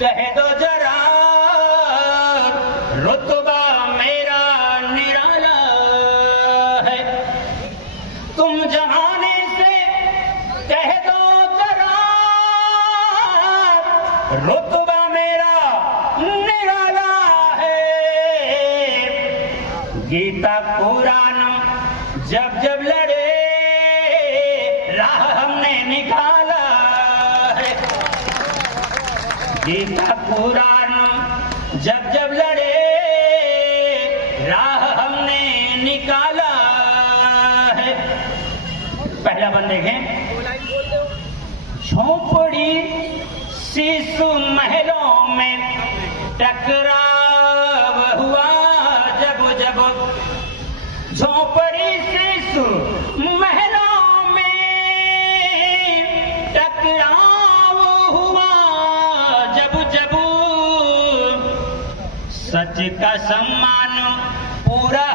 कह दो जरा रुतबा मेरा निराला है। तुम जमाने से कह दो जरा रुतबा मेरा निराला है। गीता कुरान जब जब लड़े राह हमने निकाला है। गीता कुरान जब जब लड़े राह हमने निकाला है। पहला बंद देखें। झोंपड़ी शीशु महलों में टकराव हुआ जब जब। झोंपड़ी शीशु महलों में टकराव हुआ जब जब। सच का सम्मान पूरा